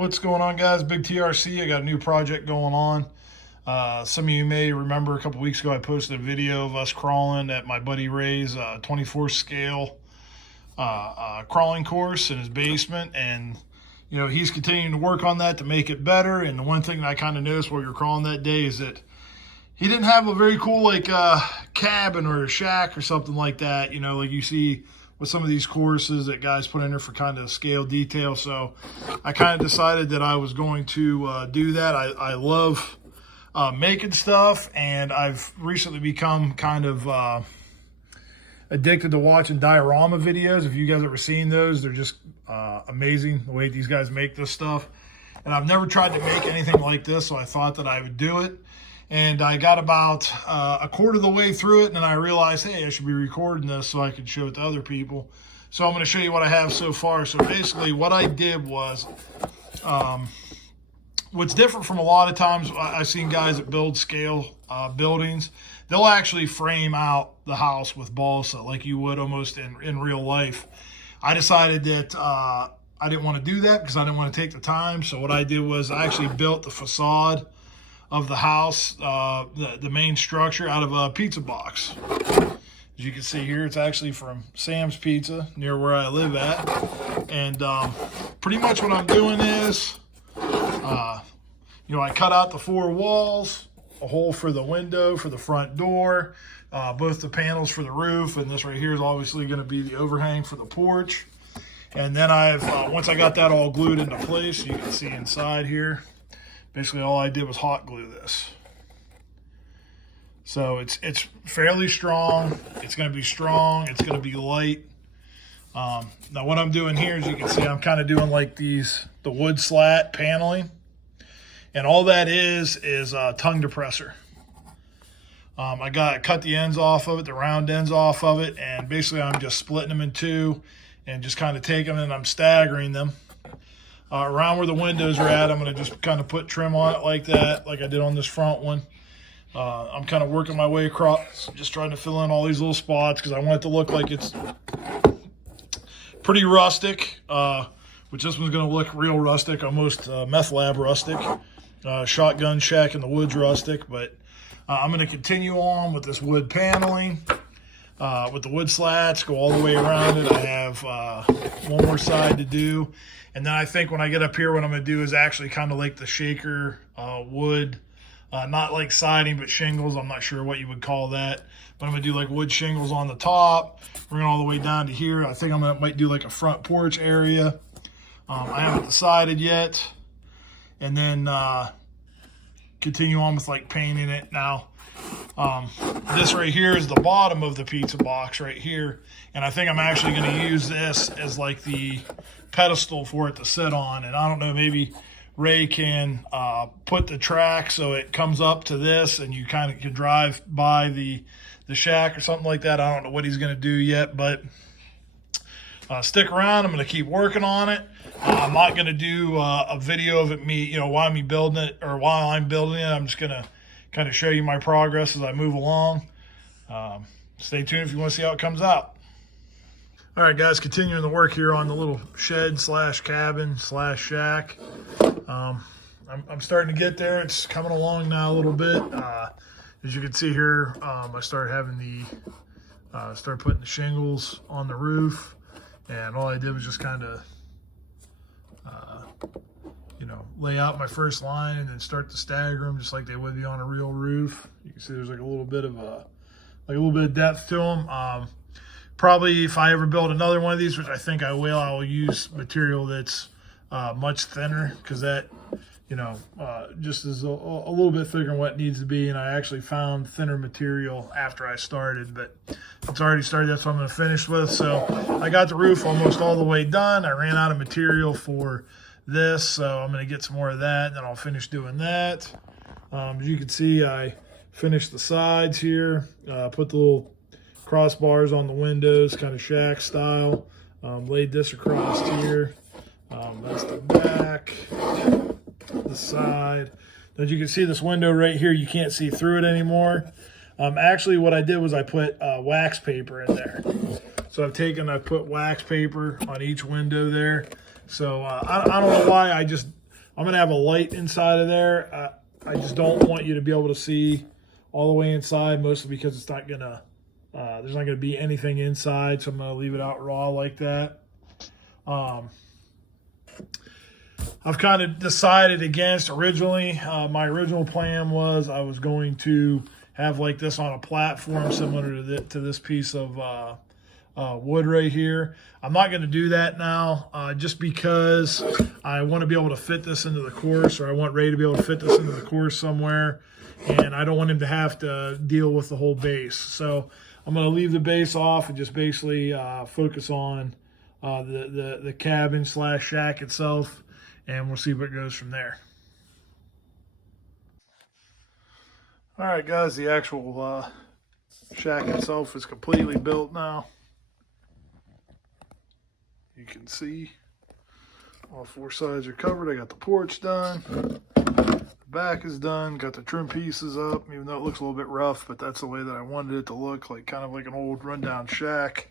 What's going on, guys? Big TRC. I got a new project going on. Some of you may remember a couple weeks ago I posted a video of us crawling at my buddy Ray's 24 scale crawling course in his basement, and he's continuing to work on that to make it better. And the one thing that I kind of noticed while we were crawling that day is that he didn't have a very cool cabin or a shack or something like that, like you see with some of these courses that guys put in there for kind of scale detail. So I kind of decided that I was going to do that. I love making stuff, and I've recently become kind of addicted to watching diorama videos. If you guys ever seen those, they're just amazing the way these guys make this stuff. And I've never tried to make anything like this, so I thought that I would do it. And I got about a quarter of the way through it, and then I realized, hey, I should be recording this so I can show it to other people. So I'm going to show you what I have so far. So basically what I did was, what's different from a lot of times I've seen guys that build scale buildings, they'll actually frame out the house with balsa like you would almost in real life. I decided that I didn't want to do that because I didn't want to take the time. So what I did was I actually built the facade of the house, the main structure, out of a pizza box. As you can see here, it's actually from Sam's Pizza near where I live at. And pretty much what I'm doing is, I cut out the four walls, a hole for the window, for the front door, both the panels for the roof, and this right here is obviously going to be the overhang for the porch. And then once I got that all glued into place, you can see inside here, basically all I did was hot glue this. So it's fairly strong. It's going to be strong. It's going to be light. Now what I'm doing here, as you can see, I'm kind of doing like the wood slat paneling. And all that is a tongue depressor. I cut the ends off of it, the round ends off of it, and basically I'm just splitting them in two and just kind of taking them and I'm staggering them. Around where the windows are at, I'm going to just kind of put trim on it like that, like I did on this front one. I'm kind of working my way across, just trying to fill in all these little spots because I want it to look like it's pretty rustic, which this one's going to look real rustic, almost meth lab rustic. Shotgun shack in the woods rustic, but I'm going to continue on with this wood paneling, with the wood slats, go all the way around it. I have one more side to do. And then I think when I get up here, what I'm going to do is actually kind of like the shaker wood, not like siding, but shingles. I'm not sure what you would call that. But I'm going to do like wood shingles on the top, bring it all the way down to here. I think might do like a front porch area. I haven't decided yet. And then continue on with like painting it. Now, this right here is the bottom of the pizza box right here. And I think I'm actually going to use this as like the pedestal for it to sit on. And I don't know, maybe Ray can put the track so it comes up to this and you kind of can drive by the shack or something like that. I don't know what he's going to do yet, but stick around. I'm going to keep working on it. I'm not going to do a video of it, while I'm building it. I'm just going to kind of show you my progress as I move along. Stay tuned if you want to see how it comes out. All right, guys, continuing the work here on the little shed / cabin / shack. I'm starting to get there. It's coming along now a little bit. As you can see here, I started having started putting the shingles on the roof, and all I did was just kind of lay out my first line and then start to stagger them just like they would be on a real roof. You can see there's like a little bit of depth to them. Probably if I ever build another one of these, which I think I will use material that's much thinner, because that just is a little bit thicker than what it needs to be. And I actually found thinner material after I started, but it's already started. That's what I'm going to finish with. So I got the roof almost all the way done. I ran out of material for this, so I'm going to get some more of that, and then I'll finish doing that. As you can see, I finished the sides here, put the little crossbars on the windows, kind of shack style, laid this across here. That's the back, the side. As you can see, this window right here, you can't see through it anymore. Actually, what I did was I put wax paper in there. So I put wax paper on each window there. So I don't know why, I just I'm going to have a light inside of there. I just don't want you to be able to see all the way inside, mostly because it's not going to, there's not going to be anything inside. So I'm going to leave it out raw like that. I've kind of decided against originally. My original plan was I was going to have like this on a platform similar to this piece of wood right here. I'm not going to do that now just because I want to be able to fit this into the course, or I want Ray to be able to fit this into the course somewhere, and I don't want him to have to deal with the whole base. So I'm going to leave the base off and just basically focus on the cabin / shack itself, and we'll see what goes from there. All right, guys, the actual shack itself is completely built now. You can see all 4 sides are covered. I got the porch done. The back is done. Got the trim pieces up, even though it looks a little bit rough, but that's the way that I wanted it to look, like kind of like an old rundown shack.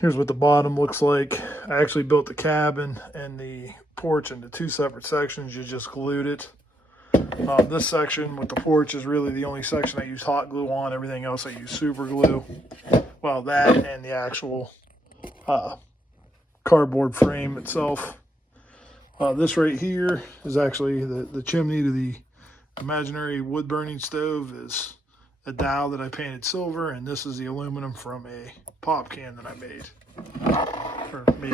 Here's what the bottom looks like. I actually built the cabin and the porch into 2 separate sections. You just glued it. This section with the porch is really the only section I use hot glue on. Everything else I use super glue. Well, that and the actual cardboard frame itself. This right here is actually the chimney to the imaginary wood burning stove. Is a dowel that I painted silver, and this is the aluminum from a pop can that I made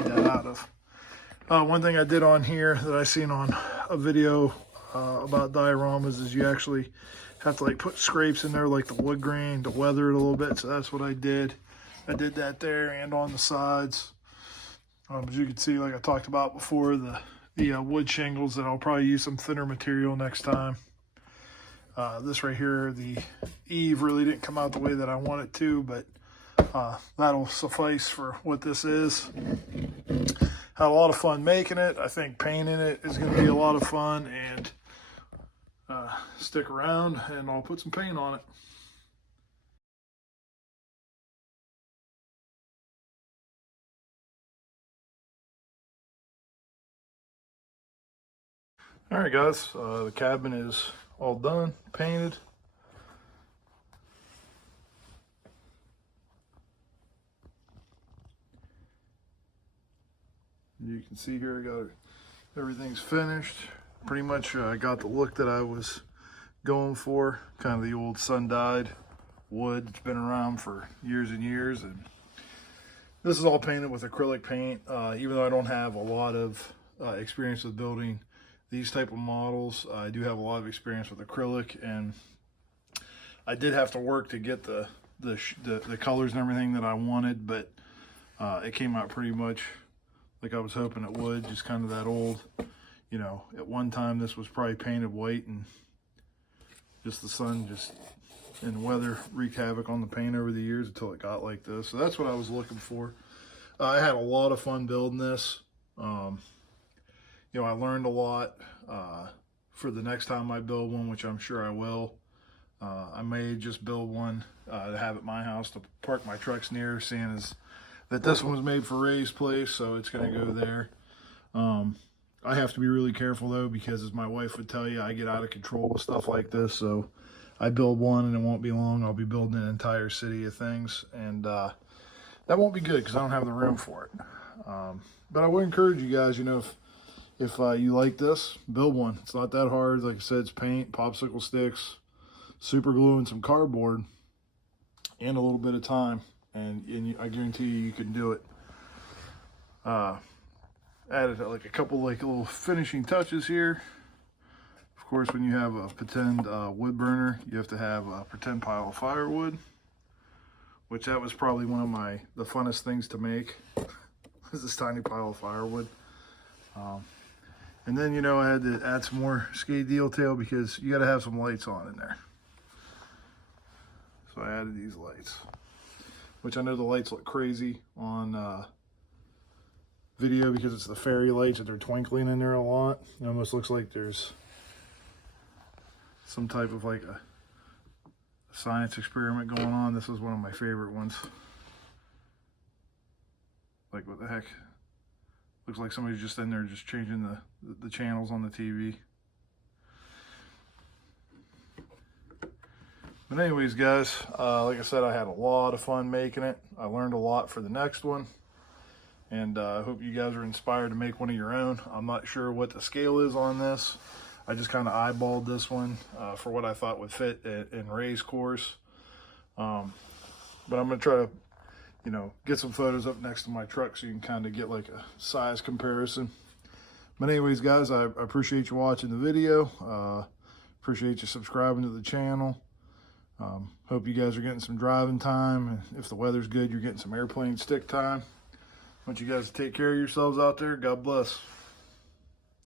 that out of. One thing I did on here that I seen on a video about dioramas is you actually have to like put scrapes in there like the wood grain to weather it a little bit. So that's what I did. I did that there and on the sides. As you can see, like I talked about before, the wood shingles, that I'll probably use some thinner material next time. This right here, the eave really didn't come out the way that I want it to, but that'll suffice for what this is. Had a lot of fun making it. I think painting it is going to be a lot of fun, and stick around and I'll put some paint on it. All right, guys, the cabin is all done, painted. You can see here, I got everything's finished. Pretty much I got the look that I was going for, kind of the old sun-dyed wood that's been around for years and years. And this is all painted with acrylic paint. Even though I don't have a lot of experience with building these type of models, I do have a lot of experience with acrylic, and I did have to work to get the colors and everything that I wanted, but it came out pretty much like I was hoping it would. Just kind of that old, you know, at one time this was probably painted white, and just the sun and weather wreaked havoc on the paint over the years until it got like this. So that's what I was looking for. I had a lot of fun building this. You know, I learned a lot for the next time I build one, which I'm sure I will. I may just build one to have at my house to park my trucks near, seeing as that this one was made for Ray's place, so it's going to go there. I have to be really careful though, because as my wife would tell you, I get out of control with stuff like this. So I build one and it won't be long, I'll be building an entire city of things, and that won't be good because I don't have the room for it. But I would encourage you guys, you know, if you like this, build one. It's not that hard. Like I said, it's paint, popsicle sticks, super glue, and some cardboard, and a little bit of time, and I guarantee you can do it. Added like a couple like little finishing touches here. Of course, when you have a pretend wood burner, you have to have a pretend pile of firewood, which that was probably one of the funnest things to make. Was this tiny pile of firewood. And then, you know, I had to add some more skate detail because you got to have some lights on in there. So I added these lights, which I know the lights look crazy on video because it's the fairy lights that they're twinkling in there a lot. It almost looks like there's some type of like a science experiment going on. This is one of my favorite ones. Like, what the heck? Looks like somebody's just in there just changing the channels on the TV. But anyways, guys, like I said, I had a lot of fun making it. I learned a lot for the next one. And I hope you guys are inspired to make one of your own. I'm not sure what the scale is on this. I just kind of eyeballed this one for what I thought would fit in Ray's course. But I'm going to try to, you know, get some photos up next to my truck so you can kind of get like a size comparison. But anyways, guys, I appreciate you watching the video. Appreciate you subscribing to the channel. Hope you guys are getting some driving time. And if the weather's good, you're getting some airplane stick time. I want you guys to take care of yourselves out there. God bless.